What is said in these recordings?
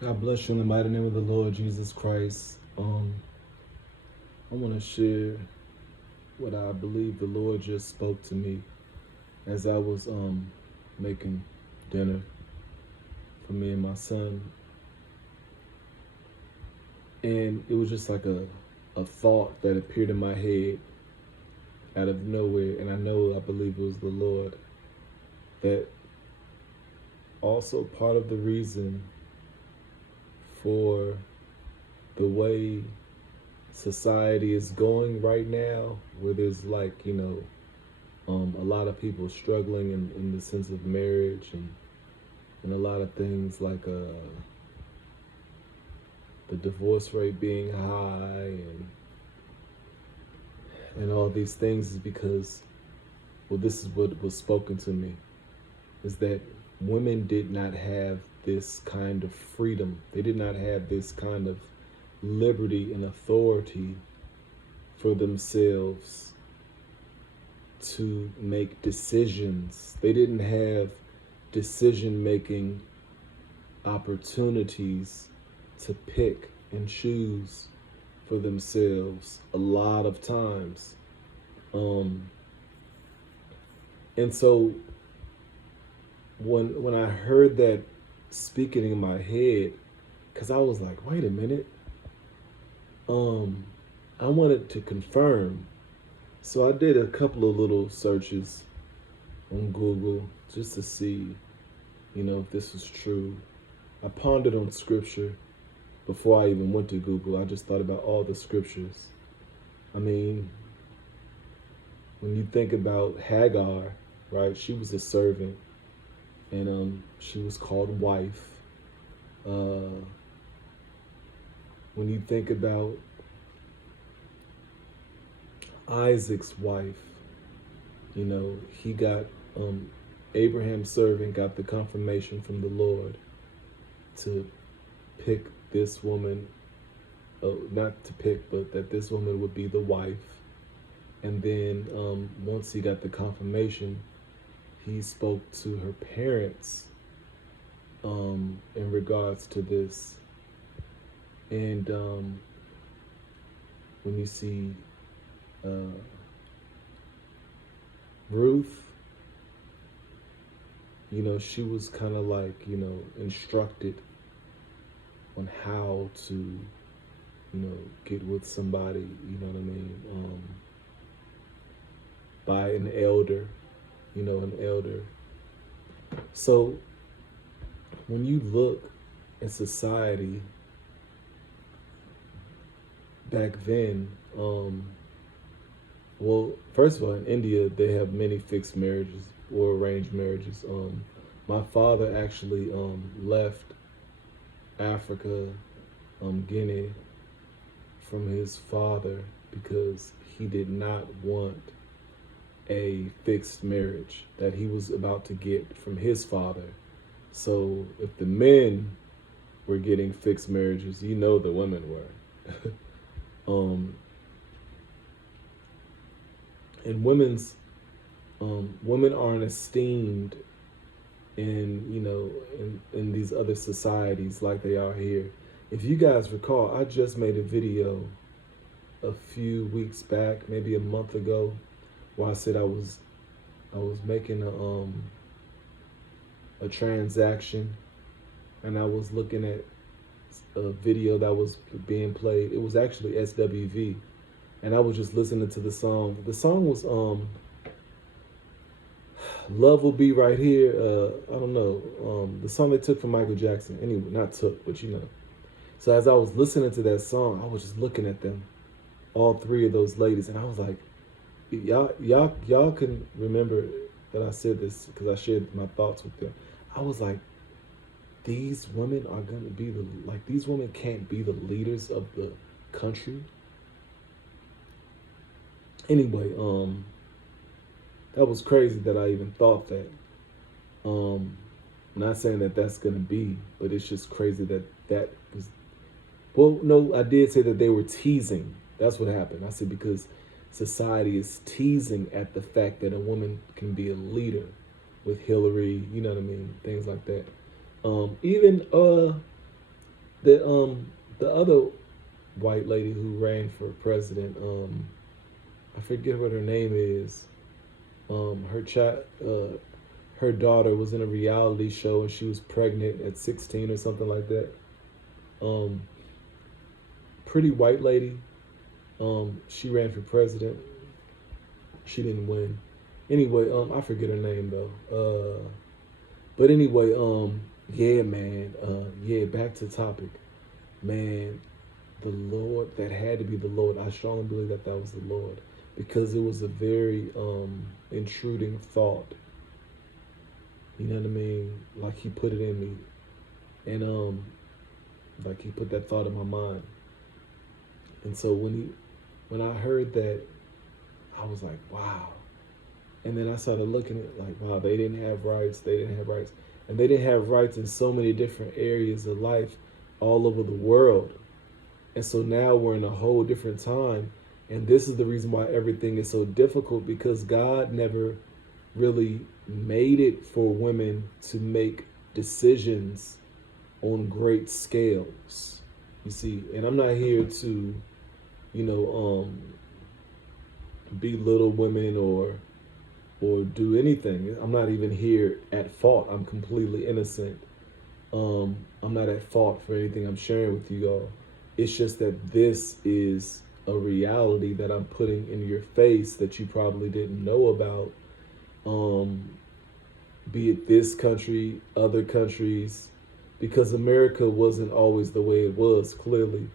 God bless you in the mighty name of the Lord Jesus Christ. I want to share what I believe the Lord just spoke to me as I was making dinner for me and my son, and it was just like a thought that appeared in my head out of nowhere, and I believe it was the Lord. That also part of the reason for the way society is going right now, where there's a lot of people struggling in the sense of marriage and a lot of things like the divorce rate being high and all these things is because, well, this is what was spoken to me, is that women did not have this kind of freedom. They did not have this kind of liberty and authority for themselves to make decisions. They didn't have decision making opportunities to pick and choose for themselves a lot of times. And so when I heard that speaking in my head, because I was like, wait a minute, I wanted to confirm. So I did a couple of little searches on Google just to see, if this was true. I pondered on scripture before I even went to Google. I just thought about all the scriptures. I mean, when you think about Hagar, right? She was a servant, and she was called wife. When you think about Isaac's wife, he got Abraham's servant got the confirmation from the Lord to pick this woman, not to pick, but that this woman would be the wife. And then once he got the confirmation, he spoke to her parents in regards to this. And when you see Ruth, she was kind of like, instructed on how to, get with somebody, you know what I mean, by an elder, an elder. So when you look at society back then, well, first of all, in India, they have many fixed marriages or arranged marriages. My father actually left Africa, Guinea, from his father because he did not want a fixed marriage that he was about to get from his father. So if the men were getting fixed marriages, the women were. And women aren't esteemed in these other societies like they are here. If you guys recall, I just made a video a few weeks back, maybe a month ago, where I said I was making a transaction, and I was looking at a video that was being played. It was actually SWV, and I was just listening to the song. The song was Love Will Be Right Here. I don't know. The song they took from Michael Jackson. Anyway, not took, but So as I was listening to that song, I was just looking at them, all three of those ladies, and I was like, y'all can remember that I said this because I shared my thoughts with them. I was like, these women are gonna be these women can't be the leaders of the country. Anyway, that was crazy that I even thought that. Not saying that that's gonna be, but it's just crazy that was. Well, no, I did say that they were teasing. That's what happened. I said because society is teasing at the fact that a woman can be a leader, with Hillary, you know what I mean, things like that. Even The other white lady who ran for president, I forget what her name is. Her child, her daughter was in a reality show and she was pregnant at 16 or something like that. Um, Pretty white lady. She ran for president. She didn't win. Anyway, I forget her name though. But anyway, yeah, man. Yeah, back to the topic, man. The Lord, that had to be the Lord. I strongly believe that that was the Lord because it was a very intruding thought. You know what I mean? Like He put it in me, and like He put that thought in my mind. And so when I heard that, I was like, wow. And then I started looking at like, wow, they didn't have rights. They didn't have rights, and they didn't have rights in so many different areas of life, all over the world. And so now we're in a whole different time. And this is the reason why everything is so difficult because God never really made it for women to make decisions on great scales. You see, and I'm not here to, you know, belittle women or do anything. I'm not even here at fault. I'm completely innocent. I'm not at fault for anything I'm sharing with you all. It's just that this is a reality that I'm putting in your face that you probably didn't know about. Be it this country, other countries, because America wasn't always the way it was, clearly.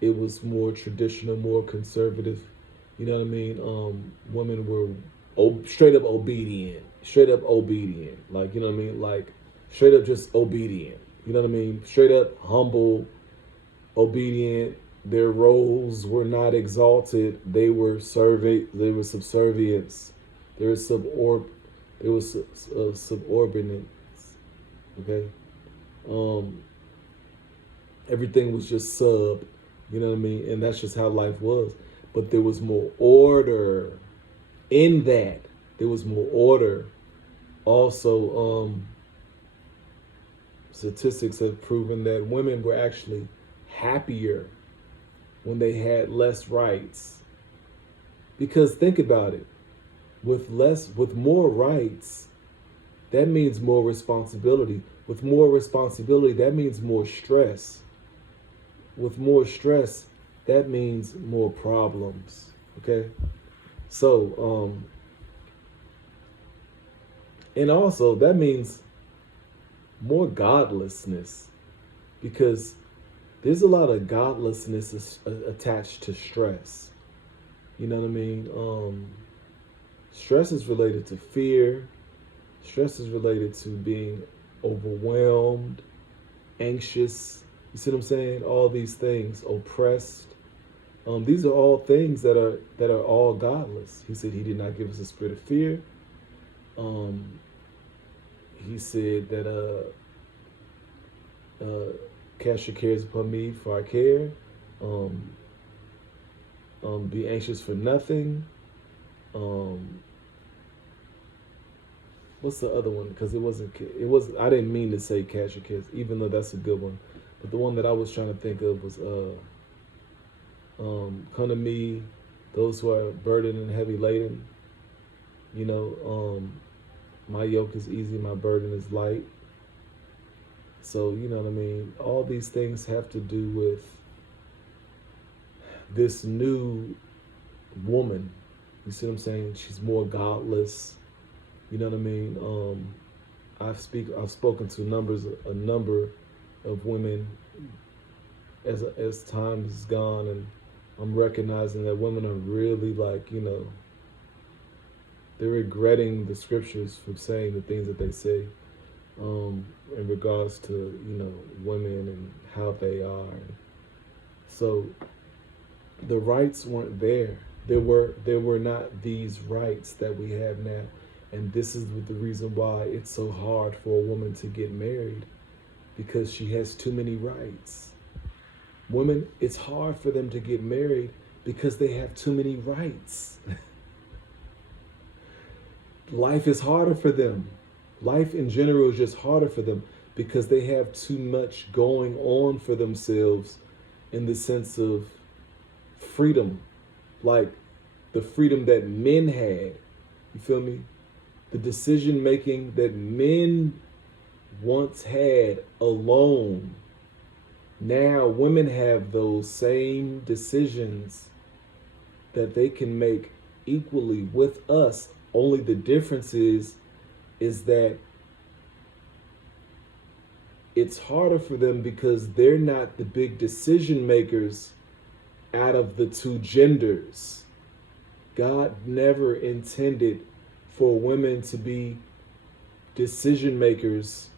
It was more traditional, more conservative. You know what I mean? Women were straight up obedient. Like, you know what I mean? Like, straight up just obedient. You know what I mean? Straight up humble, obedient. Their roles were not exalted. They were They were subservience. They were subordinate. Okay. Everything was just sub. You know what I mean? And that's just how life was. But there was more order in that. There was more order. Also, statistics have proven that women were actually happier when they had less rights. Because think about it. With more rights, that means more responsibility. With more responsibility, that means more stress. With more stress, that means more problems. Okay? So, and also that means more godlessness because there's a lot of godlessness attached to stress. You know what I mean? Stress is related to fear. Stress is related to being overwhelmed, anxious. You see what I'm saying? All these things, oppressed. These are all things that are all godless. He said He did not give us a spirit of fear. He said that cast your cares upon me, for I care. Be anxious for nothing. What's the other one? Because it wasn't. I didn't mean to say cast your cares, even though that's a good one. But the one that I was trying to think of was come to me, those who are burdened and heavy laden. You know, my yoke is easy, my burden is light. So, you know what I mean? All these things have to do with this new woman. You see what I'm saying? She's more godless. You know what I mean? I've spoken to a number of women as time has gone, and I'm recognizing that women are really like, you know, they're regretting the scriptures for saying the things that they say in regards to, you know, women and how they are. So the rights weren't there. There were not these rights that we have now. And this is the reason why it's so hard for a woman to get married, because she has too many rights. Women, it's hard for them to get married because they have too many rights. Life is harder for them. Life in general is just harder for them because they have too much going on for themselves in the sense of freedom, like the freedom that men had. You feel me? The decision making that men once had alone. Now women have those same decisions that they can make equally with us. Only the difference is that it's harder for them because they're not the big decision makers out of the two genders. God never intended for women to be decision makers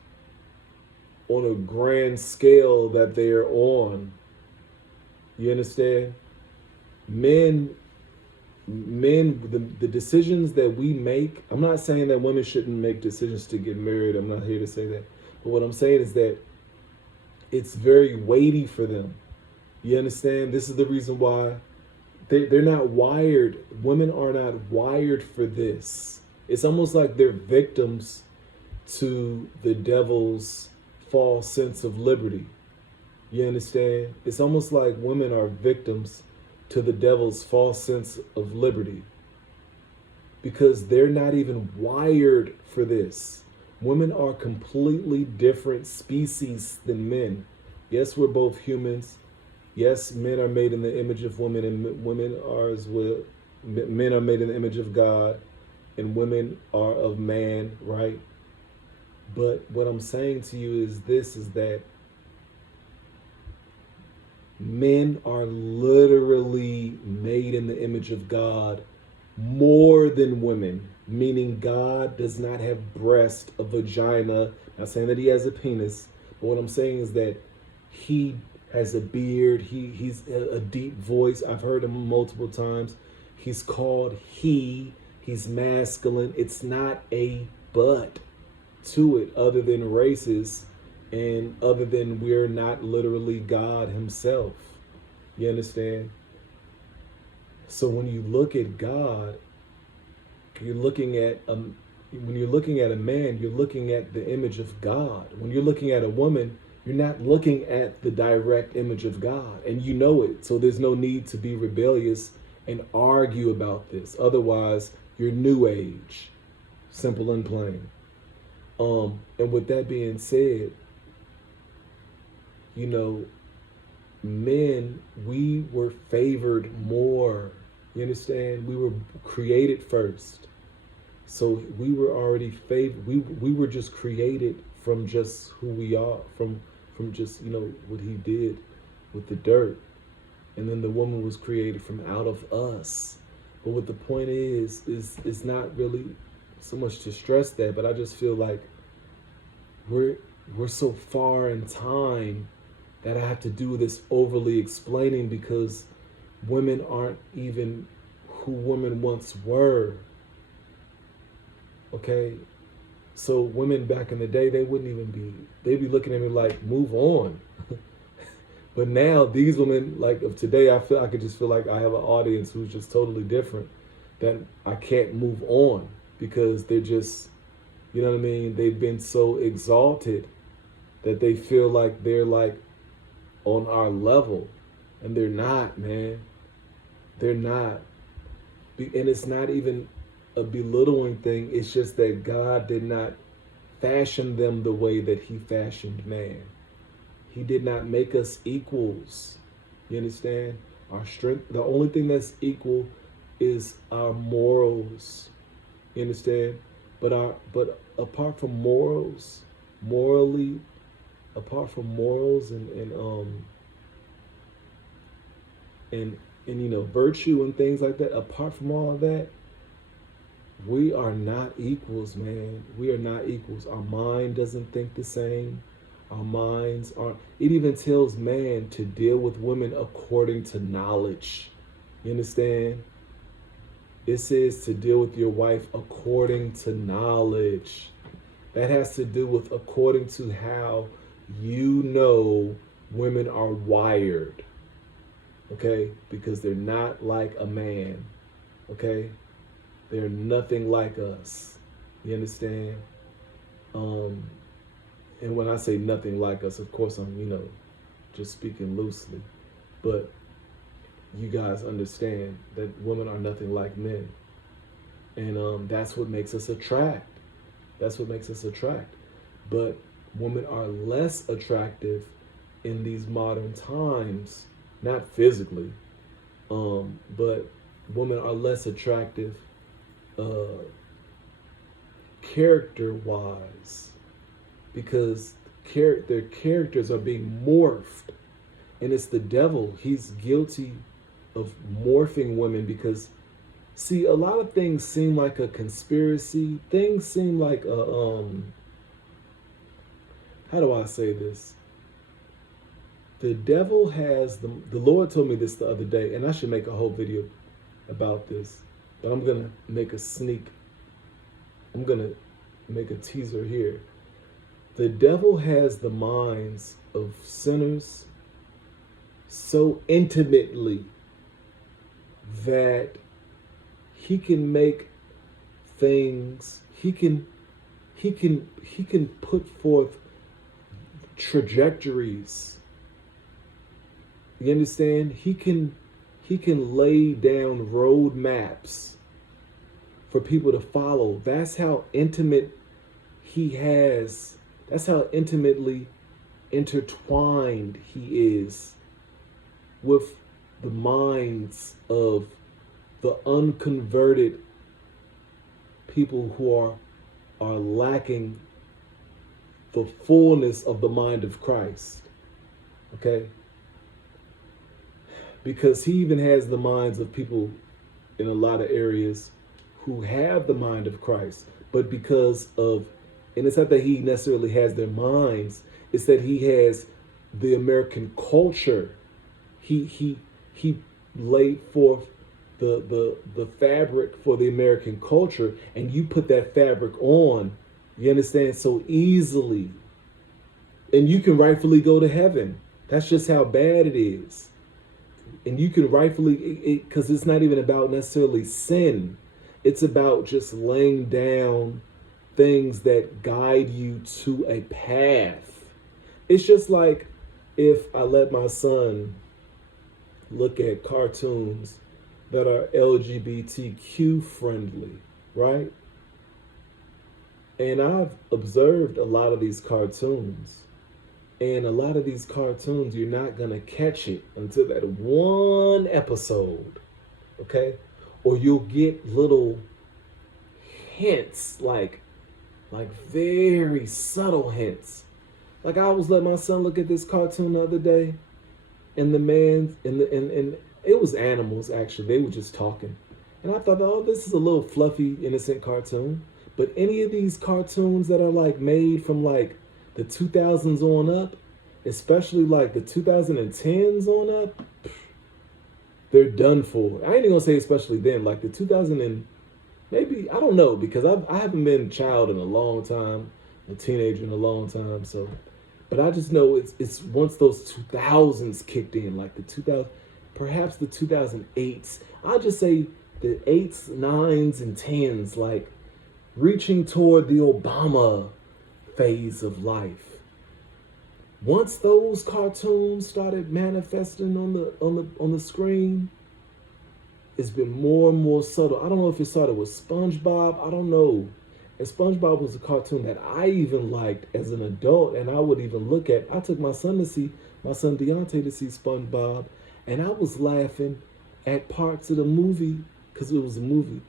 on a grand scale that they're on. You understand? Men, the decisions that we make, I'm not saying that women shouldn't make decisions to get married. I'm not here to say that. But what I'm saying is that it's very weighty for them. You understand? This is the reason why they're not wired. Women are not wired for this. It's almost like they're victims to the devil's false sense of liberty. You understand? It's almost like women are victims to the devil's false sense of liberty because they're not even wired for this. Women are completely different species than men. Yes, we're both humans. Yes, men are made in the image of women, and women are as well. Men are made in the image of God, and women are of man, right? But what I'm saying to you is this, is that men are literally made in the image of God more than women, meaning God does not have breast, a vagina. Not saying that he has a penis, but what I'm saying is that he has a beard. He's a deep voice. I've heard him multiple times. He's called he. He's masculine. It's not a but to it other than races and other than we're not literally God himself. You understand? So when you look at God, you're looking at when you're looking at a man, you're looking at the image of God. When you're looking at a woman, you're not looking at the direct image of God, and you know it. So there's no need to be rebellious and argue about this. Otherwise, you're new age, simple and plain. And with that being said, you know, men, we were favored more. You understand? We were created first. So we were already favored. We were just created from just who we are, from just, you know, what he did with the dirt. And then the woman was created from out of us. But what the point is not really so much to stress that, but I just feel like we're so far in time that I have to do this overly explaining because women aren't even who women once were. Okay? So women back in the day, they'd be looking at me like, move on. But now these women like of today, I could just feel like I have an audience who's just totally different, that I can't move on because they're just, you know what I mean? They've been so exalted that they feel like they're like on our level, and they're not, man. They're not. And it's not even a belittling thing. It's just that God did not fashion them the way that he fashioned man. He did not make us equals. You understand? Our strength, the only thing that's equal is our morals. You understand? But apart from morals, apart from morals and you know, virtue and things like that, apart from all of that, we are not equals, man. We are not equals. Our mind doesn't think the same. Our minds aren't. It even tells man to deal with women according to knowledge. You understand? It says to deal with your wife according to knowledge. That has to do with according to how you know women are wired. Okay? Because they're not like a man. Okay? They're nothing like us. You understand? And when I say nothing like us, of course I'm, just speaking loosely. But you guys understand that women are nothing like men. And that's what makes us attract. That's what makes us attract. But women are less attractive in these modern times, not physically, but women are less attractive character-wise, because their characters are being morphed, and it's the devil. He's guilty of morphing women because, see, a lot of things seem like a conspiracy. Things seem like a how do I say this? The devil has the Lord told me this the other day, and I should make a whole video about this, but I'm gonna make a teaser here. The devil has the minds of sinners so intimately that he can make things, he can put forth trajectories. You understand? He can lay down road maps for people to follow. That's how intimate he has. That's how intimately intertwined he is with the minds of the unconverted people who are lacking the fullness of the mind of Christ. Okay? Because he even has the minds of people in a lot of areas who have the mind of Christ, but because of, and it's not that he necessarily has their minds, it's that he has the American culture. He laid forth the fabric for the American culture, and you put that fabric on, you understand, so easily, and you can rightfully go to heaven. That's just how bad it is. And you can rightfully, because it's not even about necessarily sin. It's about just laying down things that guide you to a path. It's just like if I let my son look at cartoons that are LGBTQ friendly, right? And I've observed a lot of these cartoons. And a lot of these cartoons, you're not going to catch it until that one episode, okay? Or you'll get little hints, like very subtle hints. Like I was letting my son look at this cartoon the other day, and the man, and it was animals, actually. They were just talking. And I thought, oh, this is a little fluffy, innocent cartoon. But any of these cartoons that are like made from like the 2000s on up, especially like the 2010s on up, they're done for. I ain't even gonna say especially then, like the 2000 and maybe, I don't know, because I haven't been a child in a long time, a teenager in a long time, so. But I just know it's once those 2000s kicked in, like the 2000, perhaps the 2008s. I'll just say the 8s, 9s, and 10s, like reaching toward the Obama phase of life. Once those cartoons started manifesting on the screen, it's been more and more subtle. I don't know if it started with SpongeBob. I don't know. And SpongeBob was a cartoon that I even liked as an adult, and I would even look at. I took my son Deontay to see SpongeBob, and I was laughing at parts of the movie because it was a movie,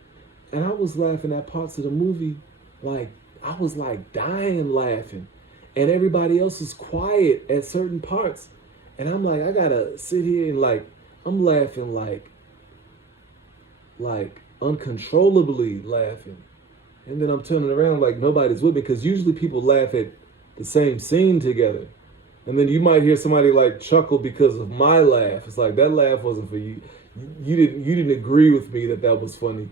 and I was laughing at parts of the movie like I was like dying laughing, and everybody else was quiet at certain parts, and I'm like, I gotta sit here and like I'm laughing like uncontrollably laughing. And then I'm turning around like nobody's with me, because usually people laugh at the same scene together. And then you might hear somebody like chuckle because of my laugh. It's like, that laugh wasn't for you. You didn't agree with me that was funny.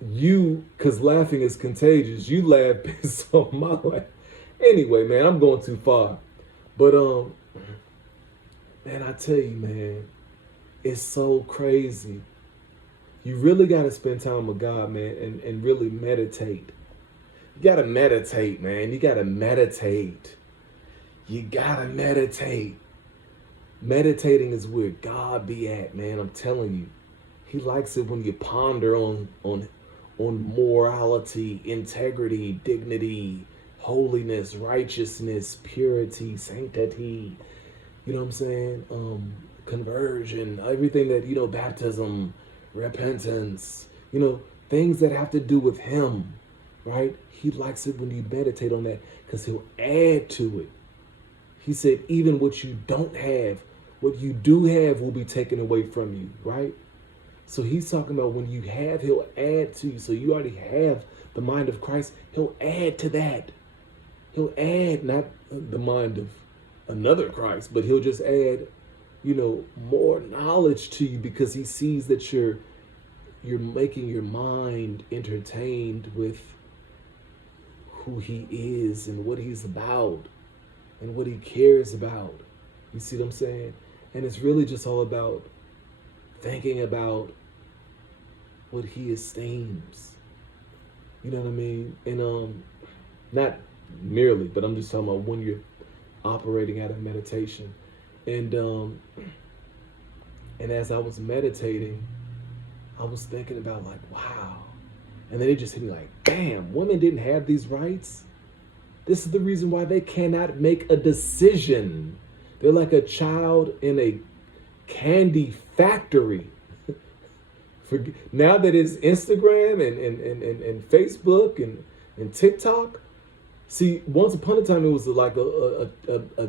Because laughing is contagious, you laugh based on my laugh. Anyway, man, I'm going too far. But man, I tell you, man, it's so crazy. You really got to spend time with God, man, and really meditate. You got to meditate, man. You got to meditate. You gotta meditate. Meditating is where God be at, man. I'm telling you. He likes it when you ponder on morality, integrity, dignity, holiness, righteousness, purity, sanctity. You know what I'm saying? Conversion, everything that, baptism, repentance, things that have to do with him, right? He likes it when you meditate on that because he'll add to it. He said, even what you don't have, what you do have will be taken away from you, right? So he's talking about when you have, he'll add to you. So you already have the mind of Christ. He'll add to that. He'll add not the mind of another Christ, but he'll just add, more knowledge to you because he sees that you're making your mind entertained with who he is and what he's about and what he cares about. You see what I'm saying? And it's really just all about thinking about what he esteems. You know what I mean? And not merely, but I'm just talking about when you're operating out of meditation. And as I was meditating, I was thinking about like, wow. And then it just hit me like, damn, women didn't have these rights. This is the reason why they cannot make a decision. They're like a child in a candy factory. Now that it's Instagram and Facebook and TikTok. See, once upon a time, it was like a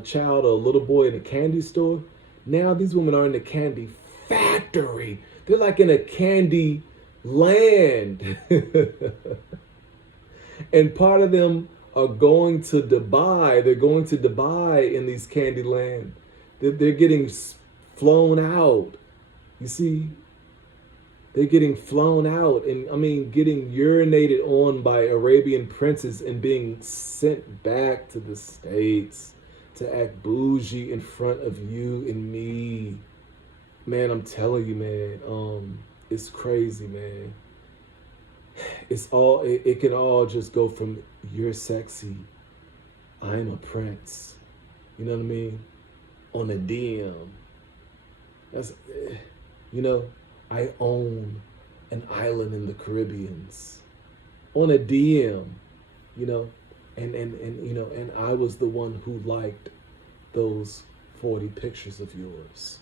child or a little boy in a candy store. Now these women are in the candy factory. They're like in a candy land. And part of them are going to Dubai. They're going to Dubai in these candy land. They're getting flown out. You see? They're getting flown out and, getting urinated on by Arabian princes and being sent back to the States to act bougie in front of you and me. Man, I'm telling you, man, it's crazy, man. It can all just go from you're sexy, I'm a prince. You know what I mean? On a DM. That's, I own an island in the Caribbeans on a DM, and I was the one who liked those 40 pictures of yours,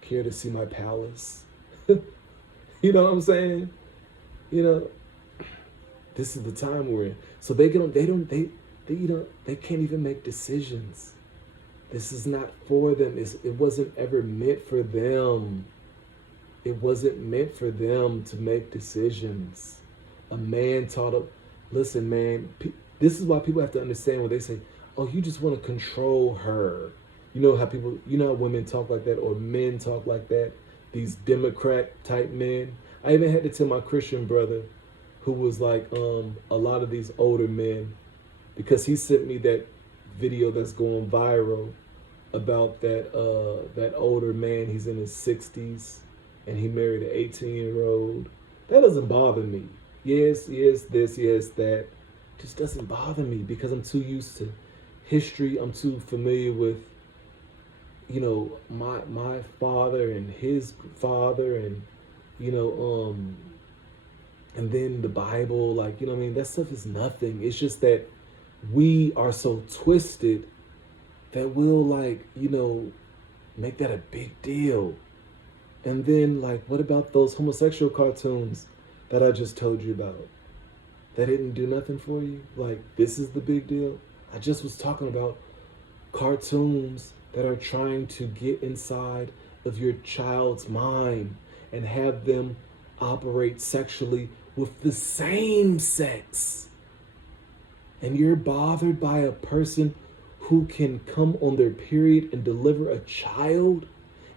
care to see my palace? You know what I'm saying? This is the time we're in. So they can't even make decisions. This is not for them. It wasn't ever meant for them. It wasn't meant for them to make decisions. A man listen, man, this is why people have to understand when they say, oh, you just want to control her. You know how women talk like that or men talk like that? These Democrat type men. I even had to tell my Christian brother who was like a lot of these older men, because he sent me that video that's going viral about that older man. He's in his 60s and he married an 18-year-old. That doesn't bother me. Yes, this, yes, that. Just doesn't bother me because I'm too used to history. I'm too familiar with, my father and his father and, and then the Bible, that stuff is nothing. It's just that we are so twisted that we'll make that a big deal. And then what about those homosexual cartoons that I just told you about? That didn't do nothing for you? This is the big deal? I just was talking about cartoons that are trying to get inside of your child's mind and have them operate sexually with the same sex. And you're bothered by a person who can come on their period and deliver a child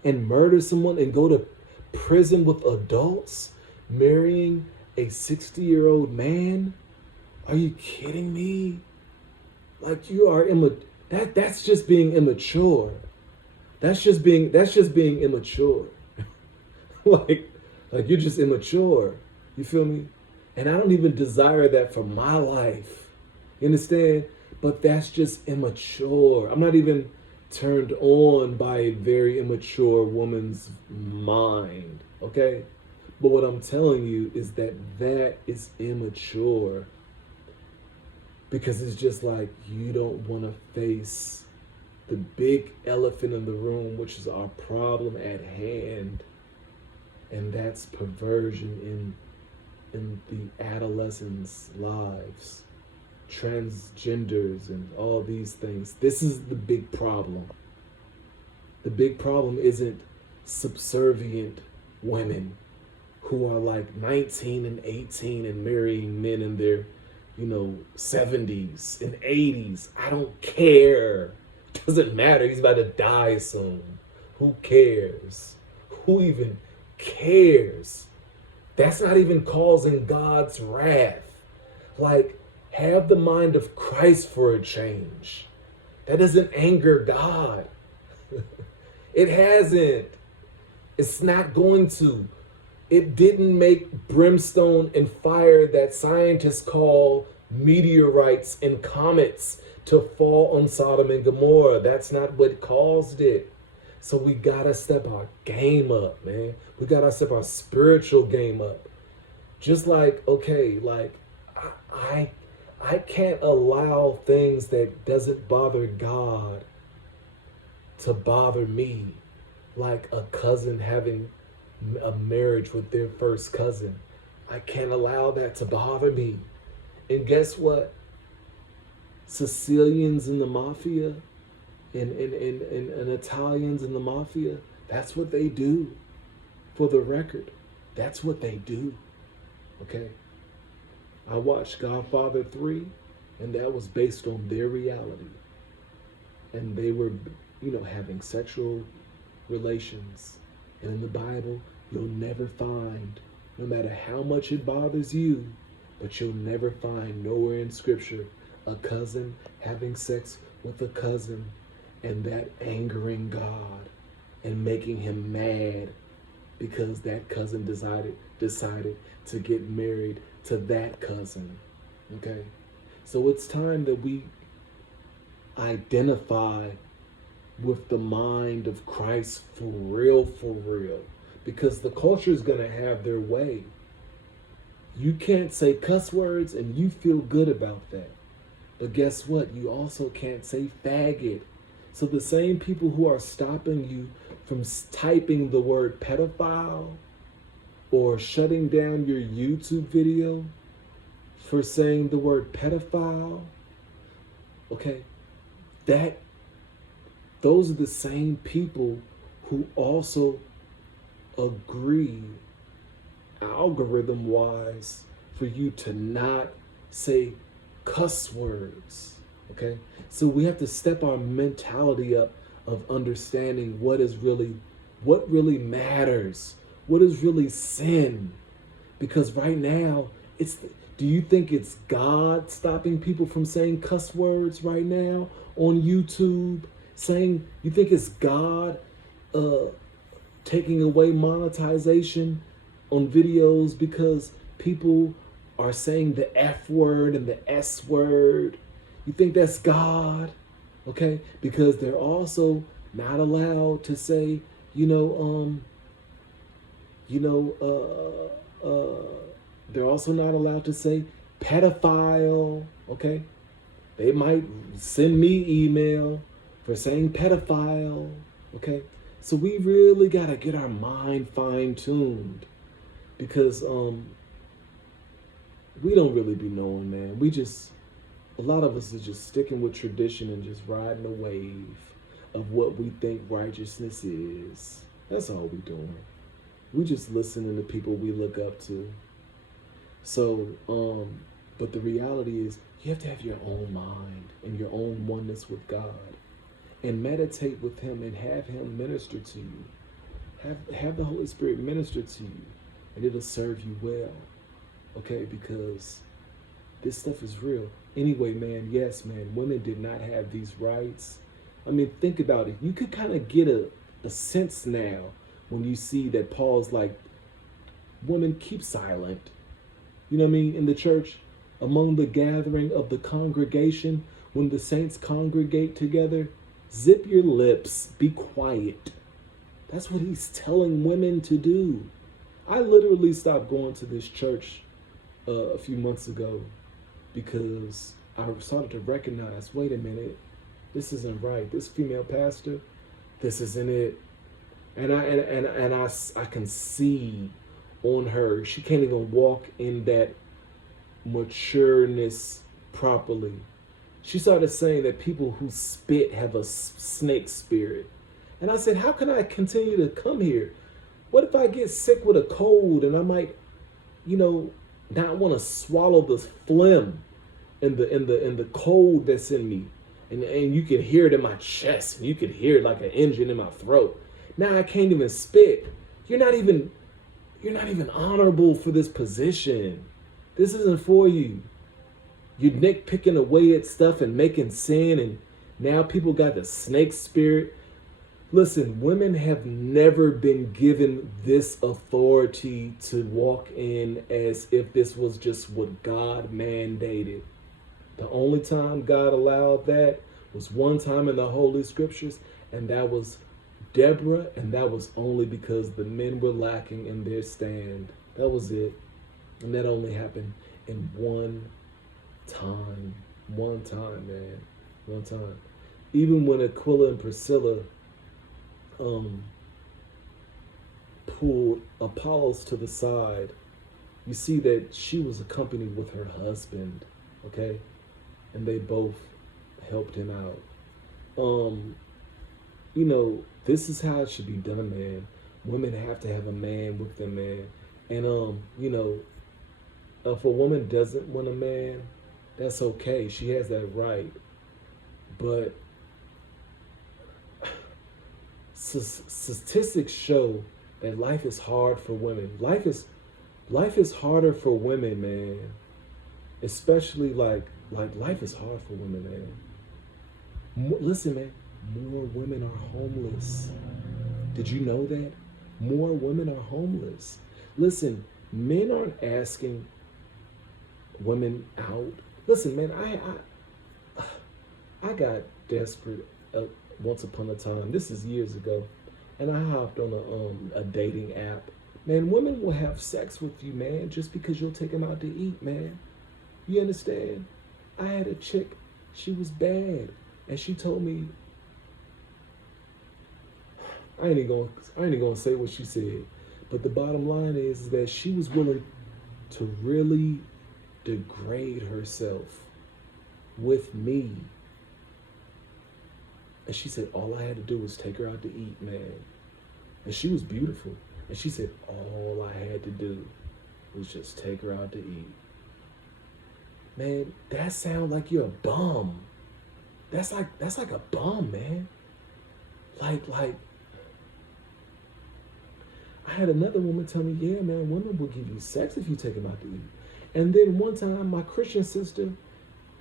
and murder someone and go to prison with adults, marrying a 60-year-old man? Are you kidding me? You are that's just being immature. That's just being immature. You're just immature. You feel me? And I don't even desire that for my life. You understand? But that's just immature. I'm not even turned on by a very immature woman's mind, okay? But what I'm telling you is that that is immature, because it's just like you don't want to face the big elephant in the room, which is our problem at hand, and that's perversion in the adolescents' lives, transgenders, and all these things. This is the big problem. The big problem isn't subservient women who are like 19 and 18 and marrying men in their, 70s and 80s. I don't care. Doesn't matter. He's about to die soon. Who cares? Who even cares? That's not even causing God's wrath. Like, have the mind of Christ for a change. That doesn't anger God. It hasn't. It's not going to. It didn't make brimstone and fire that scientists call meteorites and comets to fall on Sodom and Gomorrah. That's not what caused it. So we gotta step our game up, man. We gotta step our spiritual game up. Just like, okay, like I can't allow things that doesn't bother God to bother me, like a cousin having a marriage with their first cousin. I can't allow that to bother me. And guess what? Sicilians in the mafia and Italians in the mafia, that's what they do. For the record, that's what they do. Okay? I watched Godfather 3, and that was based on their reality. And they were, having sexual relations. And in the Bible, you'll never find, no matter how much it bothers you, but you'll never find nowhere in Scripture a cousin having sex with a cousin and that angering God and making him mad because that cousin decided to get married to that cousin. Okay? So it's time that we identify with the mind of Christ for real, because the culture is going to have their way. You can't say cuss words and you feel good about that. But guess what? You also can't say faggot. So the same people who are stopping you from typing the word pedophile or shutting down your YouTube video for saying the word pedophile, okay, those are the same people who also agree, algorithm-wise, for you to not say cuss words, okay? So we have to step our mentality up of understanding what really matters, what is really sin. Because right now, do you think it's God stopping people from saying cuss words right now on YouTube? You think it's God taking away monetization on videos because people are saying the F word and the S word? You think that's God? Okay? Because they're also not allowed to say, they're also not allowed to say pedophile, okay? They might send me email for saying pedophile, okay? So we really got to get our mind fine-tuned, because we don't really be knowing, man. A lot of us are just sticking with tradition and just riding the wave of what we think righteousness is. That's all we doing. We just listening to people we look up to. So, but the reality is you have to have your own mind and your own oneness with God, and meditate with him and have him minister to you. Have the Holy Spirit minister to you, and it'll serve you well. Okay, because this stuff is real. Anyway, man, yes, man, women did not have these rights. I mean, think about it. You could kind of get a sense now when you see that Paul's like, women, keep silent. You know what I mean? In the church, among the gathering of the congregation, When the saints congregate together, zip your lips, be quiet. That's what he's telling women to do. I literally stopped going to this church a few months ago because I started to recognize, wait a minute, this isn't right. This female pastor, this isn't it. And I can see on her, she can't even walk in that matureness properly. She started saying that people who spit have a snake spirit. And I said, how can I continue to come here? What if I get sick with a cold and I might, not want to swallow the phlegm and the cold that's in me? And you can hear it in my chest. And you can hear it like an engine in my throat. Now I can't even spit. You're not even honorable for this position. This isn't for you. You're nitpicking away at stuff and making sin, and now people got the snake spirit. Listen, women have never been given this authority to walk in as if this was just what God mandated. The only time God allowed that was one time in the Holy Scriptures, and that was Deborah, and that was only because the men were lacking in their stand. That was it. And that only happened in one time, man. One time. Even when Aquila and Priscilla pulled Apollos to the side, you see that she was accompanied with her husband, okay? And they both helped him out. This is how it should be done, man. Women have to have a man with them, man. And, if a woman doesn't want a man, that's okay. She has that right. But statistics show that life is hard for women. Life is harder for women, man. Especially like life is hard for women, man. Listen, man, more women are homeless. Did you know that? More women are homeless. Listen, men aren't asking women out. Listen, man, I got desperate once upon a time. This is years ago, and I hopped on a dating app. Man, women will have sex with you, man, just because you'll take them out to eat, man. You understand? I had a chick. She was bad, and she told me. I ain't even gonna say what she said, but the bottom line is that she was willing to really degrade herself with me. And she said all I had to do was take her out to eat, man. And she was beautiful. And she said all I had to do was just take her out to eat. Man, that sounds like you're a bum. That's like a bum, man. Like I had another woman tell me, yeah, man, women will give you sex if you take them out to eat. And then one time, my Christian sister,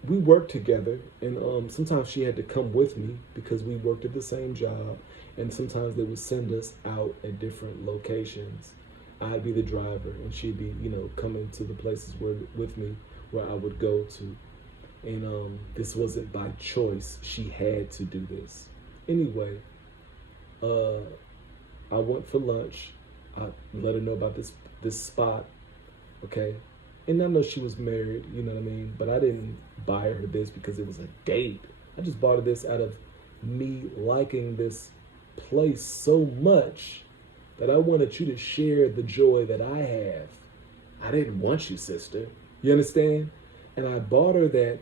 we worked together, and sometimes she had to come with me because we worked at the same job, and sometimes they would send us out at different locations. I'd be the driver, and she'd be, coming to the places with me where I would go to. And this wasn't by choice. She had to do this. Anyway, I went for lunch. I let her know about this spot, okay? And I know she was married, you know what I mean? But I didn't buy her this because it was a date. I just bought her this out of me liking this place so much that I wanted you to share the joy that I have. I didn't want you, sister. You understand? And I bought her that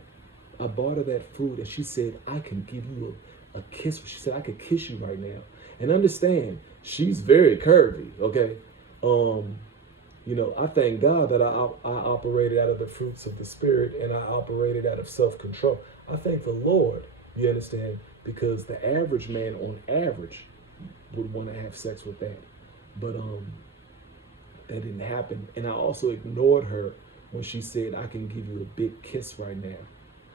food, and she said, I can give you a kiss. She said, I could kiss you right now. And understand, she's very curvy, okay? I thank God that I operated out of the fruits of the Spirit, and I operated out of self-control. I thank the Lord, you understand, because the average man on average would want to have sex with that. But that didn't happen. And I also ignored her when she said, I can give you a big kiss right now.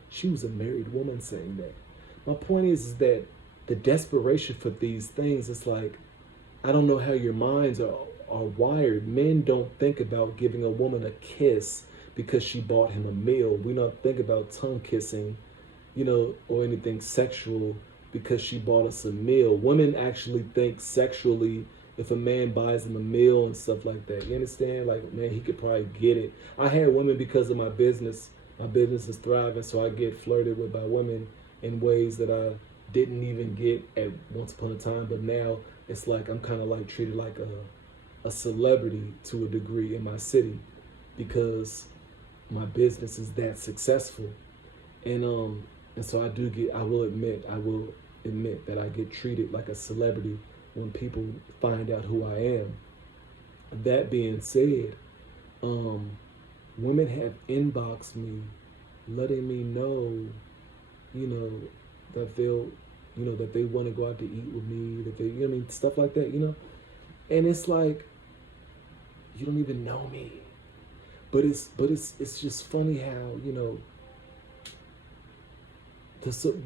She was a married woman saying that. My point is that the desperation for these things, it's like, I don't know how your minds are wired. Men don't think about giving a woman a kiss because she bought him a meal. We don't think about tongue kissing or anything sexual because she bought us a meal. Women actually think sexually if a man buys them a meal and stuff like that. You understand? Like, man, he could probably get it. I had women because of my business. My business is thriving, so I get flirted with by women in ways that I didn't even get at once upon a time. But now it's like I'm kind of like treated like a celebrity to a degree in my city because my business is that successful. And so I will admit that I get treated like a celebrity when people find out who I am. That being said, women have inboxed me, letting me know, you know, that that they want to go out to eat with me, that they, stuff like that, And it's like, you don't even know me, but it's just funny how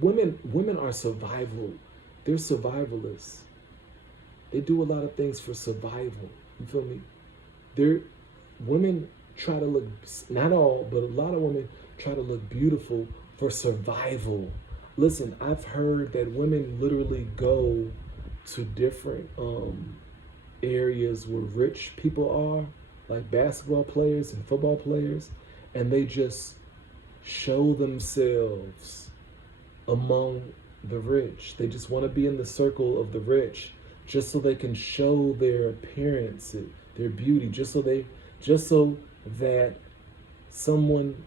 women are survival. They're survivalists. They do a lot of things for survival. You feel me? Women try to look, not all, but a lot of women try to look beautiful for survival. Listen, I've heard that women literally go to different areas where rich people are, like basketball players and football players, and they just show themselves among the rich. They just want to be in the circle of the rich just so they can show their appearance, their beauty, just so that someone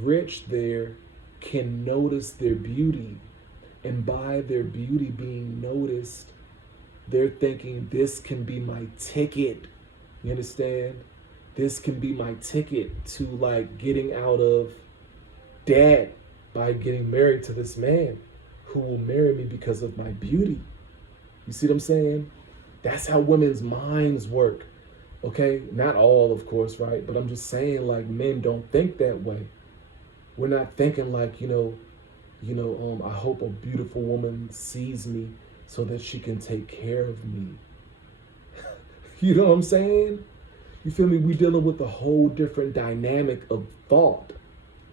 rich there can notice their beauty. And by their beauty being noticed, they're thinking, this can be my ticket. You understand? This can be my ticket to like getting out of debt by getting married to this man who will marry me because of my beauty. You see what I'm saying? That's how women's minds work. Okay? Not all, of course, right? But I'm just saying, like, men don't think that way. We're not thinking like, I hope a beautiful woman sees me so that she can take care of me. You know what I'm saying? You feel me? We're dealing with a whole different dynamic of thought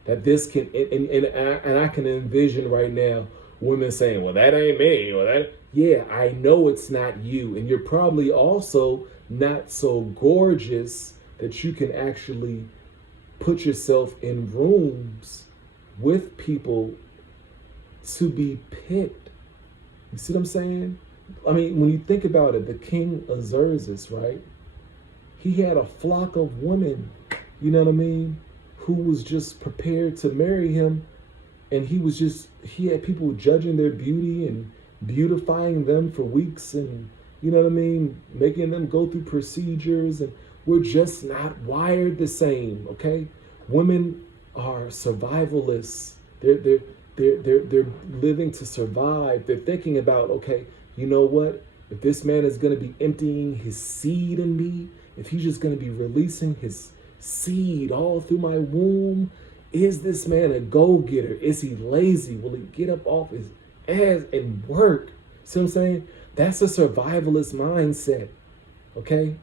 that this can, and I can envision right now women saying, well, that ain't me, or that, yeah, I know it's not you. And you're probably also not so gorgeous that you can actually put yourself in rooms with people to be picked. You see what I'm saying? I mean, when you think about it, the king of Xerxes, right? He had a flock of women, you know what I mean, who was just prepared to marry him. And he had people judging their beauty and beautifying them for weeks and, you know what I mean, making them go through procedures. And we're just not wired the same, okay? Women are survivalists. They're living to survive. They're thinking about, okay, you know what? If this man is going to be emptying his seed in me, if he's just going to be releasing his seed all through my womb, is this man a go-getter? Is he lazy? Will he get up off his ass and work? See what I'm saying? That's a survivalist mindset, okay?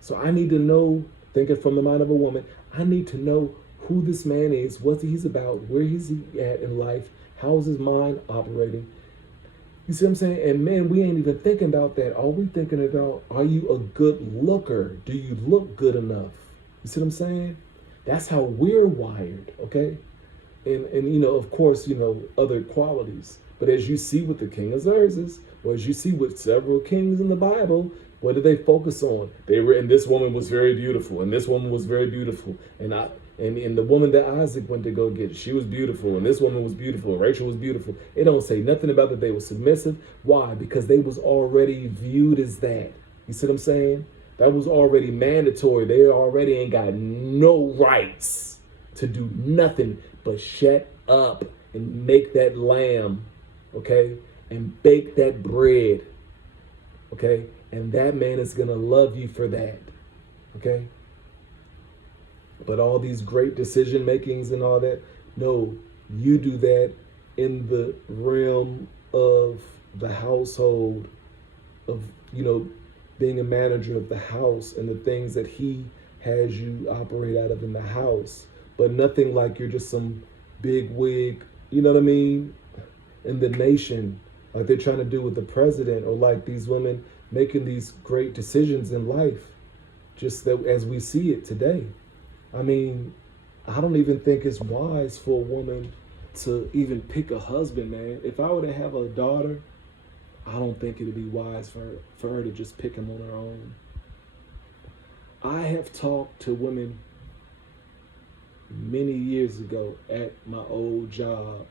So I need to know, thinking from the mind of a woman, I need to know who this man is, what he's about, where he's at in life, how is his mind operating. You see what I'm saying? And man, we ain't even thinking about that. Are we thinking about, are you a good looker? Do you look good enough? You see what I'm saying? That's how we're wired, okay? And of course, other qualities. But as you see with the king of Xerxes, or as you see with several kings in the Bible, what do they focus on? And this woman was very beautiful, and this woman was very beautiful. And the woman that Isaac went to go get, she was beautiful, and this woman was beautiful, Rachel was beautiful. It don't say nothing about that they were submissive. Why? Because they was already viewed as that. You see what I'm saying? That was already mandatory. They already ain't got no rights to do nothing but shut up and make that lamb, okay? And bake that bread, okay? And that man is going to love you for that, okay? But all these great decision makings and all that, no, you do that in the realm of the household, of, being a manager of the house and the things that he has you operate out of in the house. But nothing like you're just some big wig, you know what I mean, in the nation, like they're trying to do with the president, or like these women making these great decisions in life, just that as we see it today. I mean, I don't even think it's wise for a woman to even pick a husband, man. If I were to have a daughter, I don't think it'd be wise for her to just pick him on her own. I have talked to women many years ago at my old job,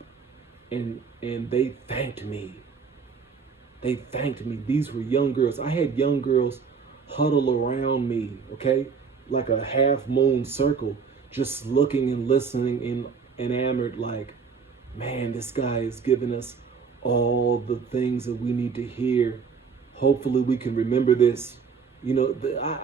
and they thanked me. They thanked me. These were young girls. I had young girls huddle around me, okay? Like a half moon circle, just looking and listening and enamored, like, man, this guy is giving us all the things that we need to hear. Hopefully we can remember this. You know,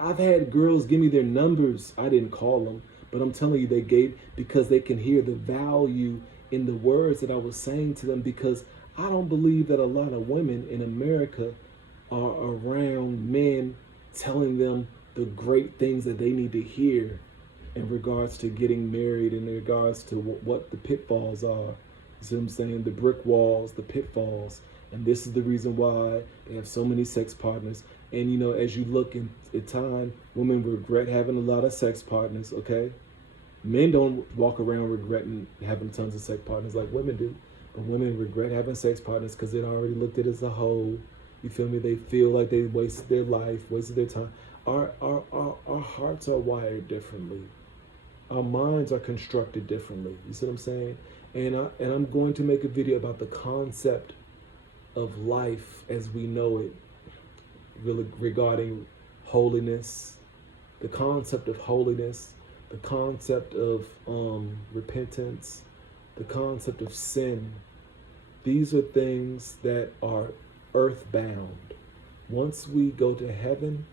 I've had girls give me their numbers. I didn't call them, but I'm telling you, they gave, because they can hear the value in the words that I was saying to them, because I don't believe that a lot of women in America are around men telling them the great things that they need to hear in regards to getting married, in regards to what the pitfalls are. You see what I'm saying? The brick walls, the pitfalls. And this is the reason why they have so many sex partners. And, you know, as you look in time, women regret having a lot of sex partners, okay? Men don't walk around regretting having tons of sex partners like women do. But women regret having sex partners because they already looked at it as a whole. You feel me? They feel like they wasted their life, wasted their time. Our hearts are wired differently. Our minds are constructed differently. You see what I'm saying? And I'm going to make a video about the concept of life as we know it, really regarding holiness, the concept of holiness, the concept of repentance, the concept of sin. These are things that are earthbound. Once we go to heaven,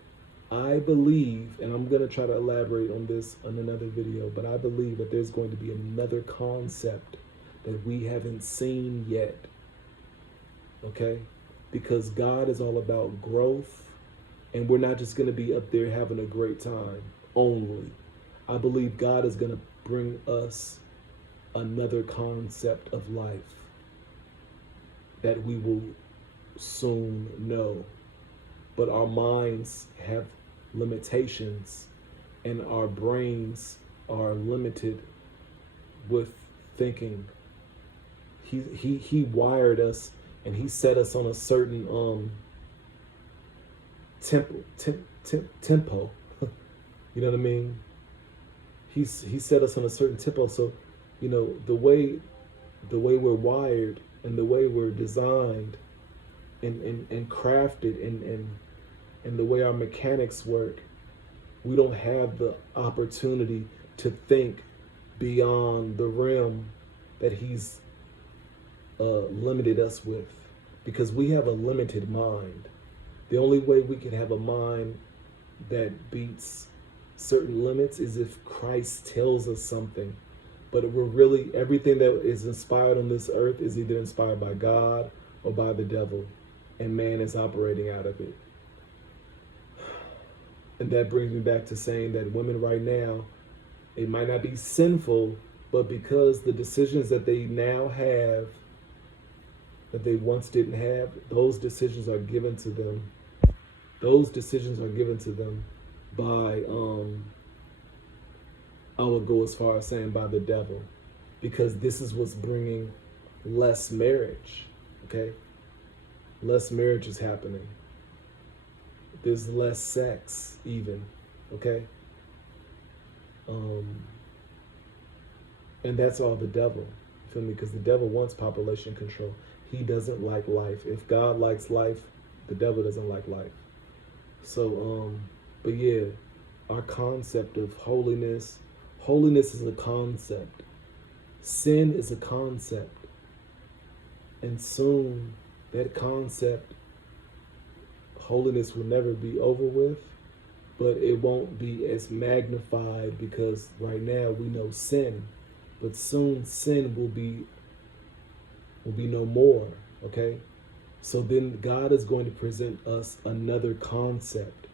I believe, and I'm going to try to elaborate on this in another video, but I believe that there's going to be another concept that we haven't seen yet. Okay? Because God is all about growth, and we're not just going to be up there having a great time only. I believe God is going to bring us another concept of life that we will soon know. But our minds have limitations, and our brains are limited with thinking. He wired us, and he set us on a certain tempo. You know what I mean? He set us on a certain tempo. So, you know, the way we're wired and the way we're designed and crafted and the way our mechanics work, we don't have the opportunity to think beyond the realm that he's limited us with, because we have a limited mind. The only way we can have a mind that beats certain limits is if Christ tells us something. But we're really, everything that is inspired on this earth is either inspired by God or by the devil, and man is operating out of it. And that brings me back to saying that women right now, it might not be sinful, but because the decisions that they now have that they once didn't have, those decisions are given to them. Those decisions are given to them by, I would go as far as saying by the devil, because this is what's bringing less marriage, okay? Less marriage is happening. There's less sex even, okay? And that's all the devil, you feel me? Because the devil wants population control. He doesn't like life. If God likes life, the devil doesn't like life. So, but yeah, our concept of holiness is a concept. Sin is a concept. And soon, that concept, holiness will never be over with, but it won't be as magnified, because right now we know sin, but soon sin will be no more, okay? So then God is going to present us another concept.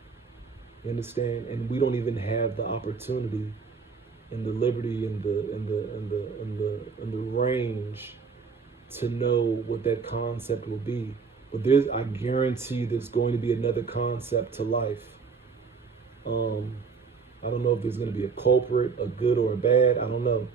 You understand? And we don't even have the opportunity and the liberty and the range to know what that concept will be. But I guarantee there's going to be another concept to life. Um, I don't know if there's going to be a culprit, a good or a bad. I don't know.